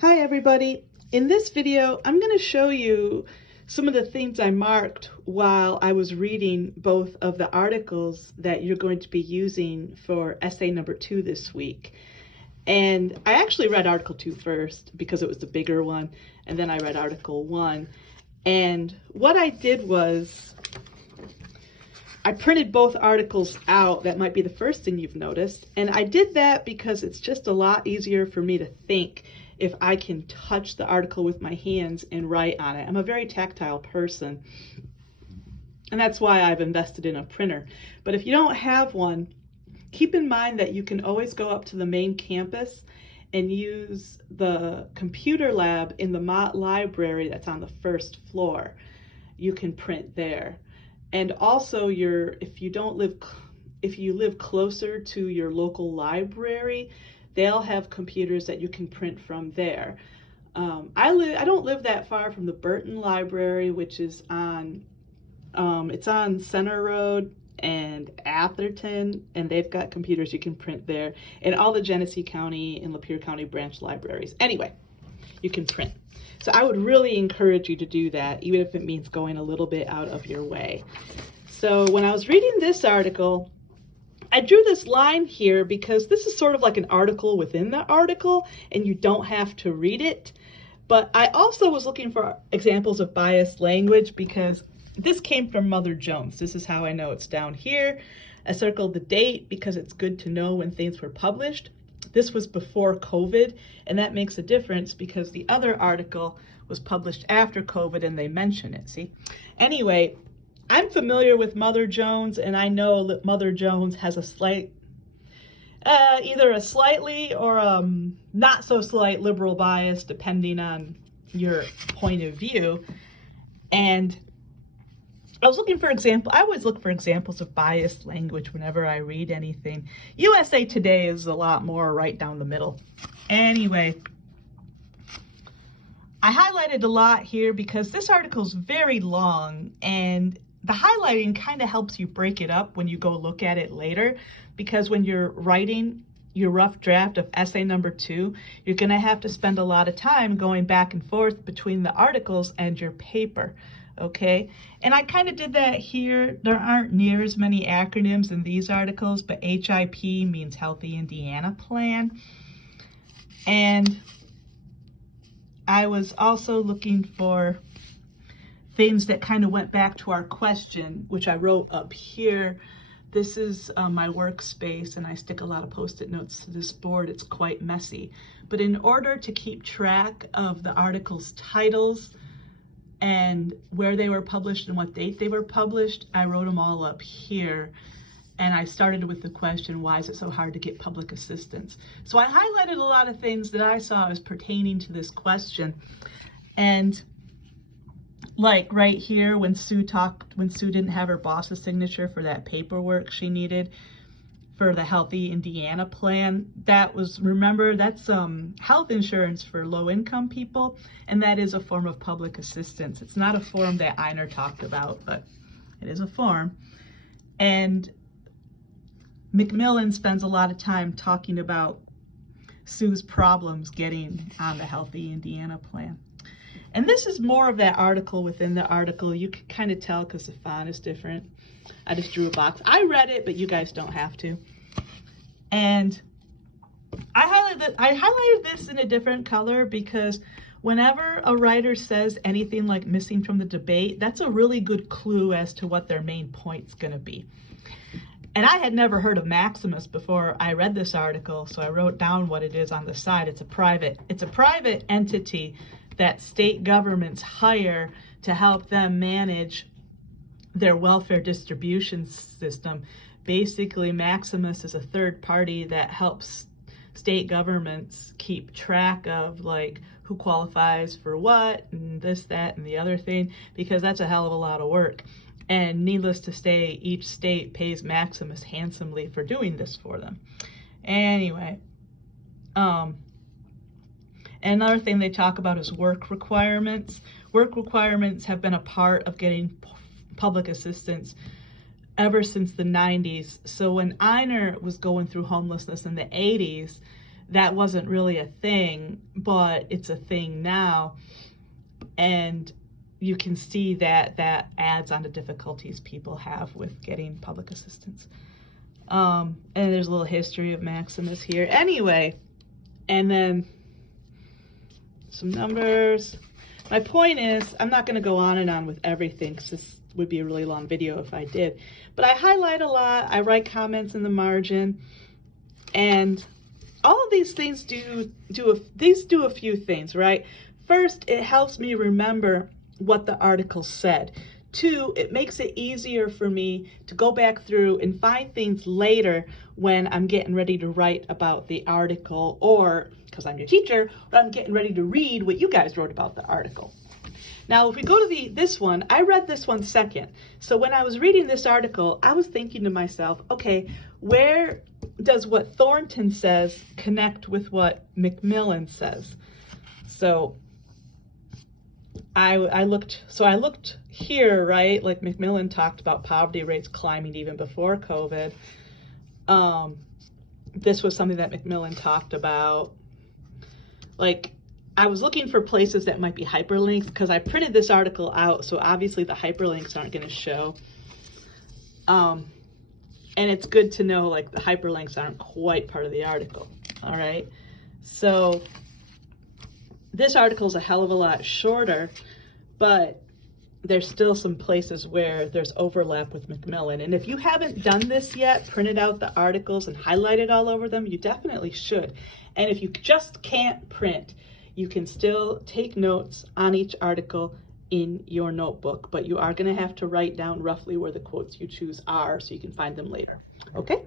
Hi everybody. In this video, I'm going to show you some of the things I marked while I was reading both of the articles that you're going to be using for essay number 2 this week. And I actually read article 2 first because it was the bigger one, and then I read article 1. And what I did was I printed both articles out. That might be the first thing you've noticed. And I did that because it's just a lot easier for me to think if I can touch the article with my hands and write on it. I'm a very tactile person, and that's why I've invested in a printer. But if you don't have one, keep in mind that you can always go up to the main campus and use the computer lab in the Mott Library that's on the first floor. You can print there. And also if you live closer to your local library, they'll have computers that you can print from there. I don't live that far from the Burton Library, which is it's on Center Road and Atherton, and they've got computers you can print there, and all the Genesee County and Lapeer County branch libraries. Anyway, you can print. So I would really encourage you to do that, even if it means going a little bit out of your way. So when I was reading this article, I drew this line here because this is sort of like an article within the article, and you don't have to read it. But I also was looking for examples of biased language because this came from Mother Jones. This is how I know it's down here. I circled the date because it's good to know when things were published. This was before COVID, and that makes a difference because the other article was published after COVID and they mention it, see? Anyway, I'm familiar with Mother Jones, and I know that Mother Jones has a either a slightly or not so slight liberal bias, depending on your point of view. And I was looking for example. I always look for examples of biased language whenever I read anything. USA Today is a lot more right down the middle. Anyway, I highlighted a lot here because this article is very long, and the highlighting kind of helps you break it up when you go look at it later, because when you're writing your rough draft of essay number 2, you're going to have to spend a lot of time going back and forth between the articles and your paper. Okay, and I kind of did that here. There aren't near as many acronyms in these articles, but HIP means Healthy Indiana Plan. And I was also looking for things that kind of went back to our question, which I wrote up here. This is my workspace, and I stick a lot of Post-it notes to this board. It's quite messy. But in order to keep track of the articles' titles and where they were published and what date they were published, I wrote them all up here. And I started with the question, why is it so hard to get public assistance? So I highlighted a lot of things that I saw as pertaining to this question. And like right here, when Sue didn't have her boss's signature for that paperwork she needed for the Healthy Indiana Plan, remember, that's health insurance for low-income people, and that is a form of public assistance. It's not a form that Einer talked about, but it is a form. And Macmillan spends a lot of time talking about Sue's problems getting on the Healthy Indiana Plan. And this is more of that article within the article. You can kind of tell because the font is different. I just drew a box. I read it, but you guys don't have to. And I highlighted this in a different color because whenever a writer says anything like missing from the debate, that's a really good clue as to what their main point's going to be. And I had never heard of Maximus before I read this article, so I wrote down what it is on the side. It's a private entity that state governments hire to help them manage their welfare distribution system. Basically, Maximus is a third party that helps state governments keep track of like who qualifies for what and this, that, and the other thing, because that's a hell of a lot of work. And needless to say, each state pays Maximus handsomely for doing this for them. Anyway, another thing they talk about is work requirements. Work requirements have been a part of getting public assistance ever since the 90s. So when Einer was going through homelessness in the 80s, that wasn't really a thing, but it's a thing now. And you can see that that adds on to difficulties people have with getting public assistance. And there's a little history of Maximus here. Anyway, and then some numbers. My point is, I'm not going to go on and on with everything because this would be a really long video if I did. But I highlight a lot. I write comments in the margin. And all of these things do a few things, right? First, it helps me remember what the article said. Two, it makes it easier for me to go back through and find things later when I'm getting ready to write about the article, or because I'm your teacher, or I'm getting ready to read what you guys wrote about the article. Now, if we go to this one, I read this one second. So when I was reading this article, I was thinking to myself, okay, where does what Thornton says connect with what Macmillan says? So I looked here, right? Like Macmillan talked about poverty rates climbing even before COVID. This was something that Macmillan talked about. Like, I was looking for places that might be hyperlinks because I printed this article out, so obviously the hyperlinks aren't going to show. And it's good to know, like, the hyperlinks aren't quite part of the article. All right. So this article is a hell of a lot shorter, but there's still some places where there's overlap with Macmillan. And if you haven't done this yet, printed out the articles and highlighted all over them, you definitely should. And if you just can't print, you can still take notes on each article in your notebook, but you are going to have to write down roughly where the quotes you choose are so you can find them later. Okay?